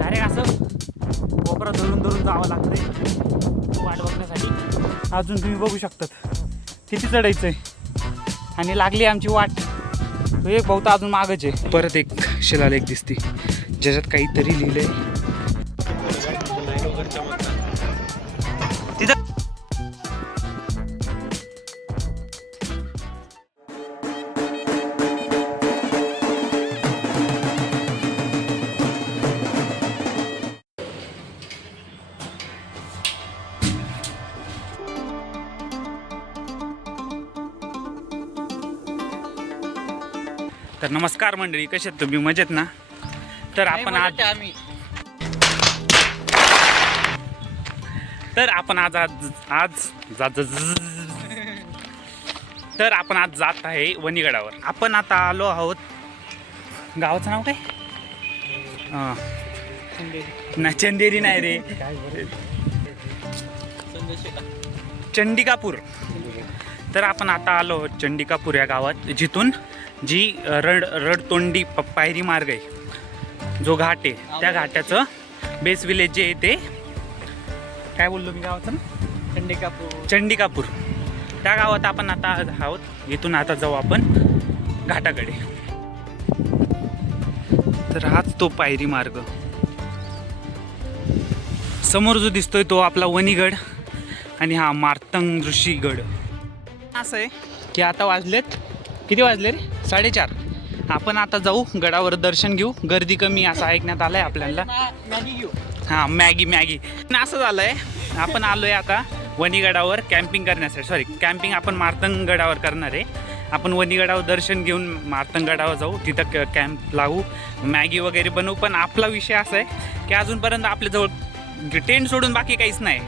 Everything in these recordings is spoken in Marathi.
डायरेक्ट असं कोपरा धरून धरून जावं लागतंय वाट बघण्यासाठी. अजून तुम्ही बघू शकतात किती चढायचं आहे आणि लागली आमची वाट. तो एक बहुत अजून मागच आहे. परत एक शिलालेख दिसते ज्याच्यात काहीतरी लिहिलंय तिथं. तर नमस्कार मंडळी, कसे आहेत तुम्ही? मजेत ना? तर आपण आज जात आहे वणीगडावर. आपण आता आलो आहोत. गावाचं नाव काय? ना चंदेरी नाही रे, चंडिकापूर. तर आपण आता आलो आहोत चंडिकापूर या गावात, जिथून जी रडतोंडी पायरी मार्ग आहे, जो घाट आहे, त्या घाटाचं बेस विलेज जे आहे ते काय बोललो मी गावाचं ना? चंडिकापूर. त्या गावात आपण आता आहोत. इथून आता जाऊ आपण घाटाकडे. तर हाच तो पायरी मार्ग. समोर जो दिसतोय तो आपला वणीगड आणि हा मार्तंग ऋषीगड. असं आहे की आता वाजलेत, किती वाजले रे? 4:30. आपण आता जाऊ गडावर, दर्शन घेऊ. गर्दी कमी असं ऐकण्यात आलंय आपल्याला. मॅगी घेऊ. हां, मॅगी. असं झालंय, आपण आलोय आता वणीगडावर कॅम्पिंग करण्यासाठी. कॅम्पिंग आपण मार्तंग गडावर करणार आहे. आपण वणीगडावर दर्शन घेऊन मार्तंग गडावर जाऊ, तिथं कॅम्प लावू, मॅगी वगैरे बनवू. पण आपला विषय असा आहे की अजूनपर्यंत आपल्याजवळ टेंट सोडून बाकी काहीच नाही.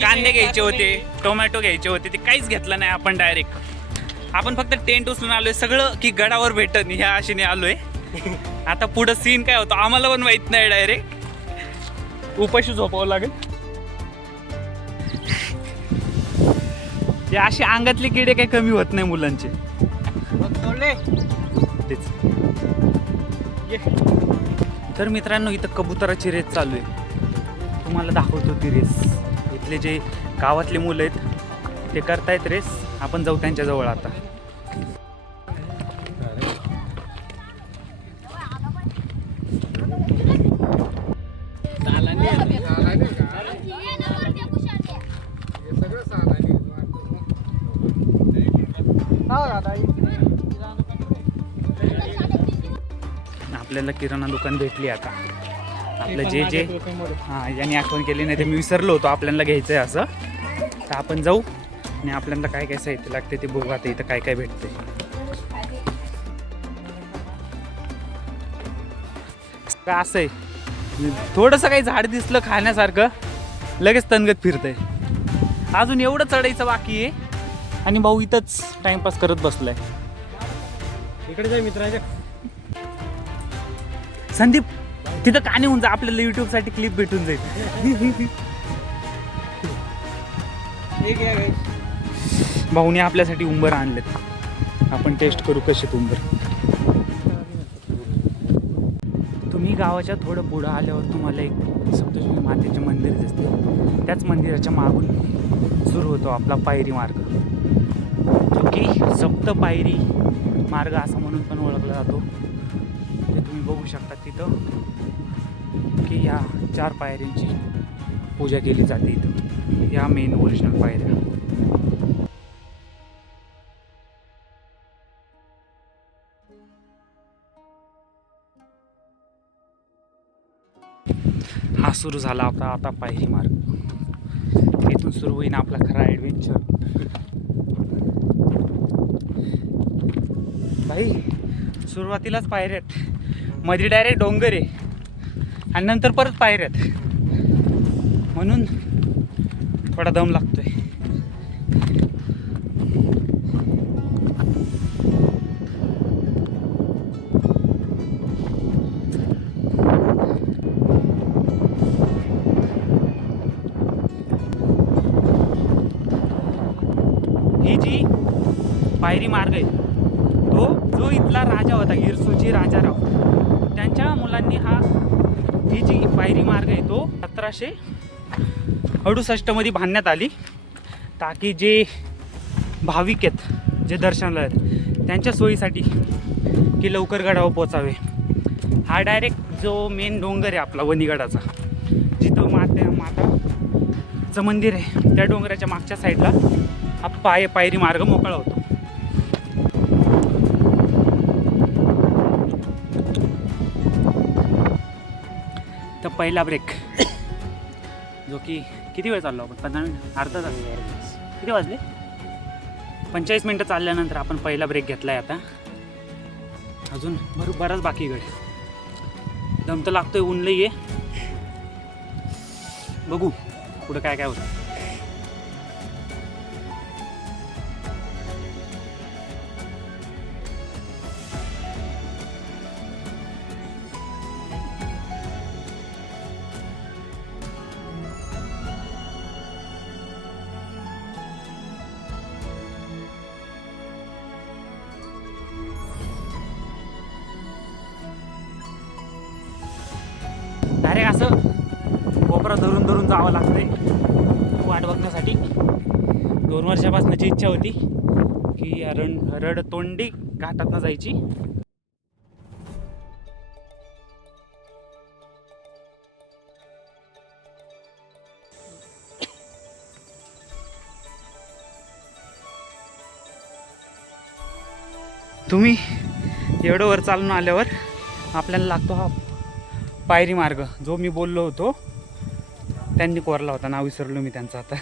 कांदे घ्यायचे होते, टोमॅटो घ्यायचे होते, ते काहीच घेतलं नाही आपण. डायरेक्ट आपण फक्त टेंट उचलून आलोय. सगळं की गडावर भेटन ह्या आशेने आलोय. आता पुढं सीन काय होतं आम्हाला पण माहित नाही. डायरेक्ट उपाशी झोपावं लागेल. ते असे अंगातले किडे काही कमी होत नाही मुलांचे. तेच. तर मित्रांनो, इथं कबुतराची रेस चालू आहे. तुम्हाला दाखवतो ती रेस. इथले जे गावातले मुलं आहेत ते करतायत रेस. आपण जाऊ त्यांच्या जवळ आता. आपल्याला किराणा दुकान भेटली आता. आपलं जे यांनी आठवण केली नाही ते मी विसरलो होतो आपल्याला घ्यायचंय असं. तर आपण जाऊ आणि आपल्याला काय काय साहित्य लागते ते बघू. आता इथं काय काय भेटते. असं आहे, थोडंसं काही झाड दिसलं खाण्यासारखं लगेच तनगत फिरतंय. अजून एवढं चढायचं बाकी आहे आणि भाऊ इथंच टाइमपास करत बसलाय. इकडे जाय मित्राच्या. संदीप, तिथं काने होऊन जा, आपल्याला युट्यूब साठी क्लिप भेटून जाईल. भाऊने आपल्यासाठी उंबर आणलेत. आपण टेस्ट करू कसे उंबर. तुम्ही गावाच्या थोडं पुढं आल्यावर तुम्हाला एक सप्तशृंगी मातेचे मंदिर दिसते. त्याच मंदिराच्या मागून सुरू होतो आपला पायरी मार्ग, जो की सप्त पायरी मार्ग असं म्हणून पण ओळखला जातो. ते तुम्ही बघू शकता तिथं की या 4 पायऱ्यांची पूजा केली जाते इथं. या मेन ओरिजिनल पायऱ्या. हा सुरू झाला आपला आता पायरी मार्ग. इथून सुरू होईन आपला खरा ॲडव्हेंचर. भाई सुरुवातीलाच पायऱ्यात, मध्ये डायरेक्ट डोंगर आहे आणि नंतर परत पायऱ्यात, म्हणून थोडा दम लागतोय. ही जी पायरी मार्ग आहे तो जो इथला राजा होता गिरसूजी राजाराव, त्यांच्या मुलांनी हा ही जी पायरी मार्ग आहे तो 1768 मध्ये बांधण्यात आली, ताकी जे भाविक आहेत जे दर्शनाला आहेत त्यांच्या सोयीसाठी की लवकर गडावर पोचावे. हा डायरेक्ट जो मेन डोंगर आहे आपला वणीगडाचा, जिथं माताचं मंदिर आहे, त्या डोंगराच्या मागच्या साईडला हा पायरी मार्ग मोकळा होतो. तर पहिला ब्रेक जो की किती वेळ चाललो आपण? 15 मिनिट, अर्धा तास. किती वाजले? 45 मिनटं चालल्यानंतर आपण पहिला ब्रेक घेतला आहे. आता अजून बराच बाकी गड. दम तर लागतोय, ऊन लई आहे. बघू पुढं काय काय होतं. डायरेक्ट असं कोपरा धरून धरून जावं लागतंय वाट बघण्यासाठी. 2 वर्षापासूनची इच्छा होती की रडतोंडी घाटातनं जायची. तुम्ही एवढं वर चालून आल्यावर आपल्याला लागतो हा पायरी मार्ग, जो मी बोललो होतो त्यांनी कोरला होता, नाव विसरलो मी त्यांचं आता.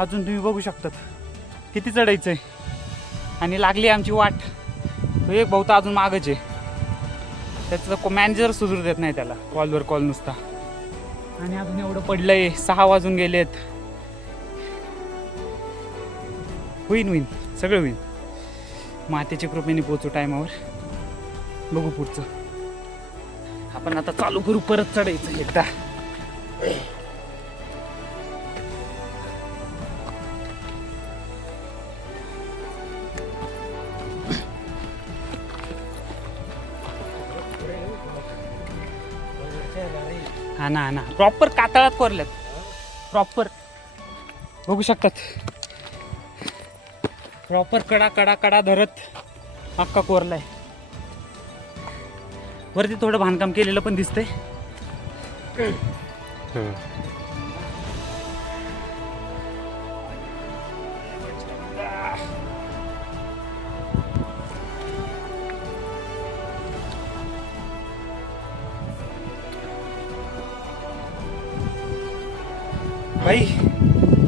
अजून तुम्ही बघू शकतात किती चढायचं आहे. आणि लागली आमची वाट. तो एक भाऊ तर अजून मागच आहे, त्याचं मॅनेजर सुधरू देत नाही त्याला, कॉलवर कॉल नुसता. आणि अजून एवढं पडलं आहे, 6 वाजून गेलेत. होईन सगळं होईन. मातेच्या कृपेने पोचू टायमावर. बघू पुढचं. आपण आता चालू करू परत चढायचं एकदा. हा ना प्रॉपर कातळात कोरल्यात. प्रॉपर बघू शकतात. प्रॉपर कडा धरत अख्खा कोरलाय. वरती थोडं बांधकाम केलेलं पण दिसतंय. भाई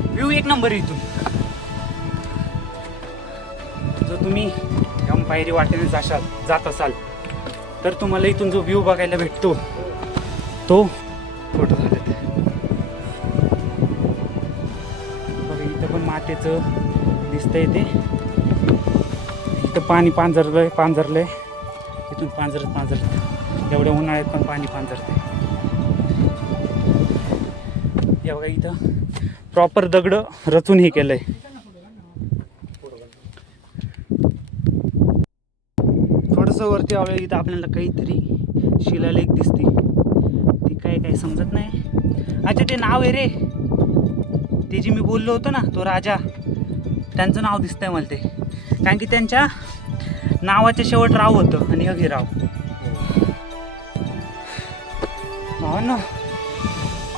व्ह्यू एक नंबर इथून. जर तुम्ही या पायरी वाटेने जात असाल तर तुम्हाला इथून जो व्ह्यू बघायला भेटतो तो फोटो झालेत. बघा इथं पण मातेचं दिसतंय ते. इथं पाणी पांजरलंय. इथून पांजरत एवढ्या उन्हाळ्यात पण पाणी पांजरते. या बघा इथं प्रॉपर दगड रचून हे केलंय. थोडंसं वरती आलं इथं आपल्याला काहीतरी शिलालेख दिसते. ती काय समजत नाही. अच्छा ते नाव आहे रे, ते जे मी बोललो होतो ना, तो राजा, त्यांचं नाव दिसतंय मला ते. कारण की त्यांच्या नावाच्या शेवट राव होतं आणि हवी राव. भावांनो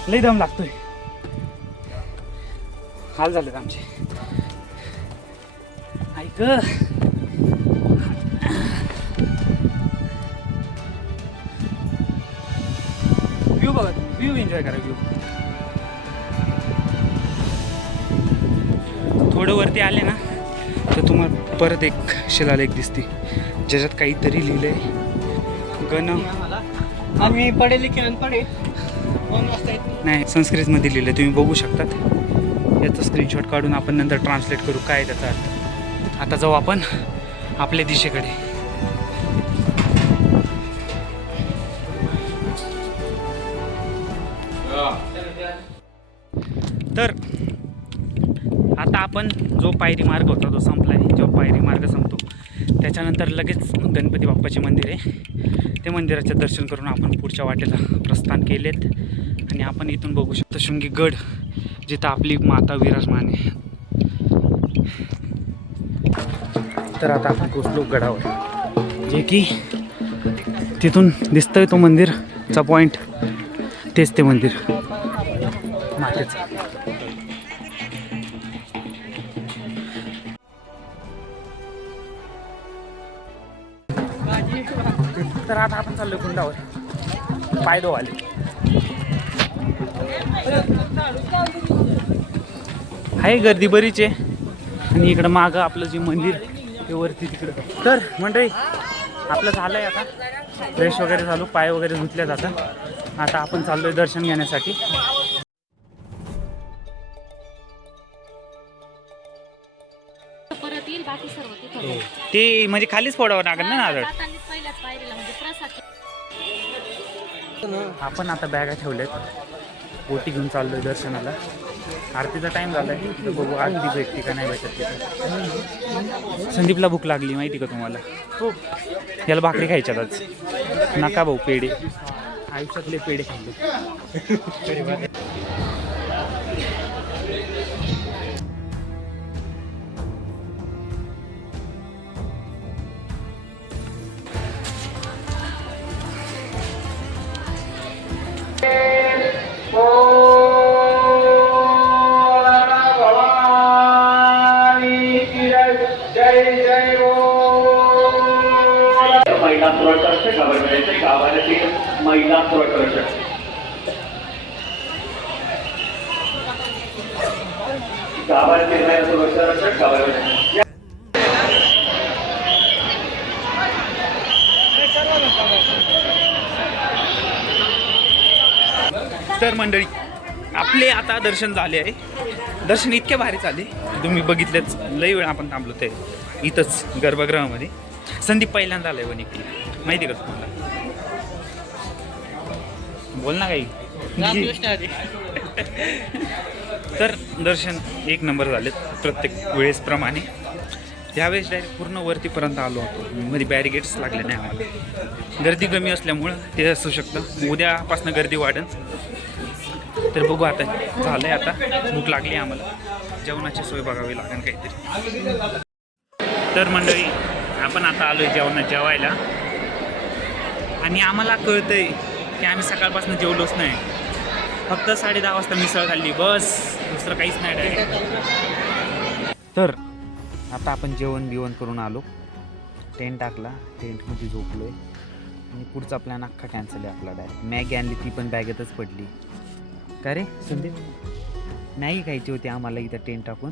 लई दम लागतोय. हाल झालेत आमचे. ऐक व्ह्यू बघा, व्ह्यू एन्जॉय करा. व्ह्यू थोडं वरती आले ना तर तुम्हाला परत एक शिलालेख दिसते, ज्याच्यात काहीतरी लिहिलंय. गण आम्ही पढे लिखे अनपढे नाही, संस्कृतमध्ये लिहिलं, तुम्ही बघू शकतात. याचा स्क्रीनशॉट काढून आपण नंतर ट्रान्सलेट करू काय आहे त्याचा अर्थ. आता जाऊ आपण आपल्या दिशेकडे. तर आता आपण जो पायरी मार्ग होता तो संपलाय. जो पायरी मार्ग संपतो त्याच्यानंतर लगेच गणपती बाप्पाचे मंदिर आहे, ते मंदिराचं दर्शन करून आपण पुढच्या वाटेला प्रस्थान केलेत. आणि आपण इथून बघू शकतो शृंगी गड, जिथं आपली माता विराजमान आहे. तर आता आपण पोचलो गडावर, जे की तिथून दिसतोय तो मंदिरचा पॉईंट, तेच ते मंदिर मातेचं. तर आता आपण चाललो कुंडावर, पायदो आले. आहे गर्दी बरीच आहे. आणि इकडं मागं आपलं जे मंदिर ते वरती तिकडं. तर मंडळी आपलं झालं आहे, आता फ्रेश वगैरे झालो, पाय वगैरे धुतले जातात. आता आपण चाललोय दर्शन घेण्यासाठी. परत येईल बाकी सर्व तिथं. ते म्हणजे खालीच फोडावं लागेल ना नारळ. जाताना पहिल्याच पायरीला म्हणजे प्रसाद. आपण आता बॅगा ठेवल्यात, बोटी घेऊन चाललोय दर्शनाला. आरतीचा टाइम झालाय, बघू आरती भेटते का नाही भेटत तिथं. संदीपला भूक लागली माहिती का तुम्हाला? हो. याला भाकरी खायच्यात आज. नका भाऊ, पेढे आयुष्यातले पेढे खाल्ले. महिला सुरक्षक गावाचे गावातील महिला सुरक्षक गावातील महिला सुरक्षक गावाचे. तर मंडळी आपले आता दर्शन झाले आहे. दर्शन इतके भारी झाले, तुम्ही बघितलेच. लई वेळ आपण थांबलो ते इथंच गर्भगृहामध्ये. संदीप पहिल्यांदा आलाय वणिकला, माहिती का तुम्हाला? बोल ना काही. तर दर्शन एक नंबर झालेत प्रत्येक वेळेसप्रमाणे. त्यावेळेस डायरेक्ट पूर्ण वरतीपर्यंत आलो होतो, मध्ये बॅरिगेट्स लागले नाही आम्हाला. गर्दी कमी असल्यामुळं ते असू शकतं, उद्यापासून गर्दी वाढेल. तर बघू आता, झालं आहे. आता भूक लागली आम्हाला, जेवणाची सोय बघावी लागेल काहीतरी. तर मंडळी आपण आता आलो आहे जेवायला. आणि आम्हाला कळतंय की आम्ही सकाळपासून जेवलोच नाही, फक्त 10:30 वाजता मिसळ खाल्ली, बस. दुसरं काहीच नाही डायरेक्ट. तर आता आपण जेवण करून आलो, टेंट टाकला, टेंटमध्ये झोपलो आहे. आणि पुढचा प्लॅन अख्खा कॅन्सल आहे आपला. डायरेक्ट मॅगी आणली, ती पण बॅगेतच पडली. का रे संदीप? मॅगी खायची होती आम्हाला इथं टेंट टाकून,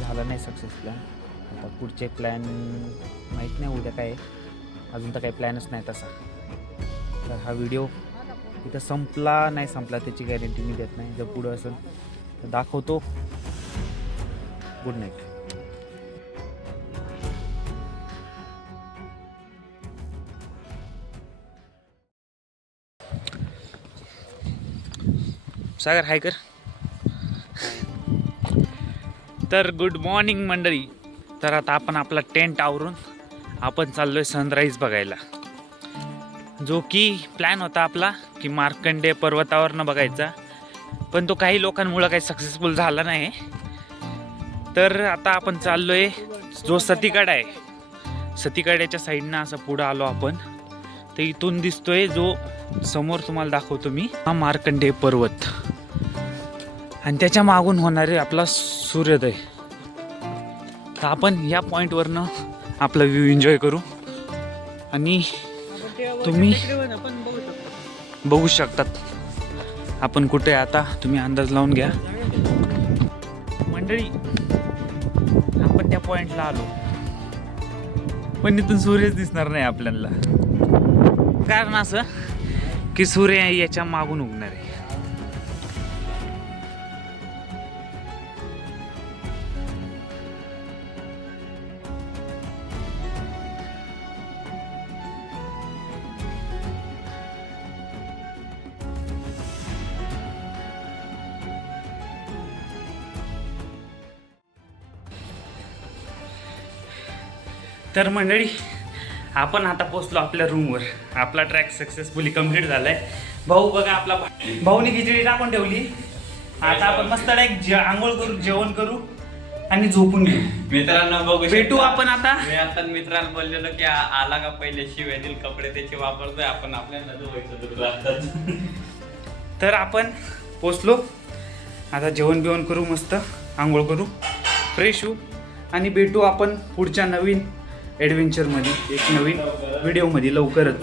झाला नाही सक्सेस प्लॅन. आता पुढचे प्लॅन माहीत नाही उद्या काय, अजून तर काही प्लॅनच नाही तसा. तर हा व्हिडिओ इथं संपला नाही संपला त्याची गॅरंटी मी देत नाही. जर पुढं असेल तर दाखवतो. Good night. सागर हाय कर. तर गुड मॉर्निंग मंडळी. तर आता आपण आपला टेंट आवरून आपण चाललोय सनराईज बघायला, जो की प्लॅन होता आपला की मार्कंडे पर्वतावरनं बघायचा, पण तो काही लोकांमुळं काही सक्सेसफुल झाला नाही. तर आता आपण चाललोय जो सतीकडा आहे, सतीकड्याच्या साईडनं असं पुढं आलो आपण. तर इथून दिसतोय जो समोर तुम्हाला दाखवतो मी, हा मार्कंडे पर्वत. आणि त्याच्या मागून होणारे आपला सूर्योदय. तर आपण या पॉईंटवरनं आपला व्ह्यू एन्जॉय करू. आणि तुम्ही बघू शकतात आपण कुठे आता, तुम्ही अंदाज लावून घ्या. मंडळी आपण त्या पॉईंटला आलो, पण इथून सूर्यच दिसणार नाही आपल्याला. कारण असं की सूर्य याच्या मागून उगणार आहे. तर मंडळी आपण आता पोचलो आपल्या रूमवर. आपला ट्रॅक सक्सेसफुली कंप्लीट झालाय. भाऊ बघा आपला भाऊनी खिचडी टाकून ठेवली. आता आपण मस्त डायरेक्ट आंघोळ करू, जेवण करू आणि झोपून घेऊ. मित्रांनो बघू भेटू शकता. आपण आता. मी आता मित्राला बोललेलो की आला का पहिले शिवायतील कपडे त्याचे वापरतोय आपण, आपल्याला धुवायचं लागतात. तर आपण पोचलो. आता जेवण बिवण करू, मस्त आंघोळ करू, फ्रेश होऊ आणि भेटू आपण पुढच्या नवीन ॲडव्हेंचरमध्ये, एक नवीन व्हिडिओमध्ये लवकरच.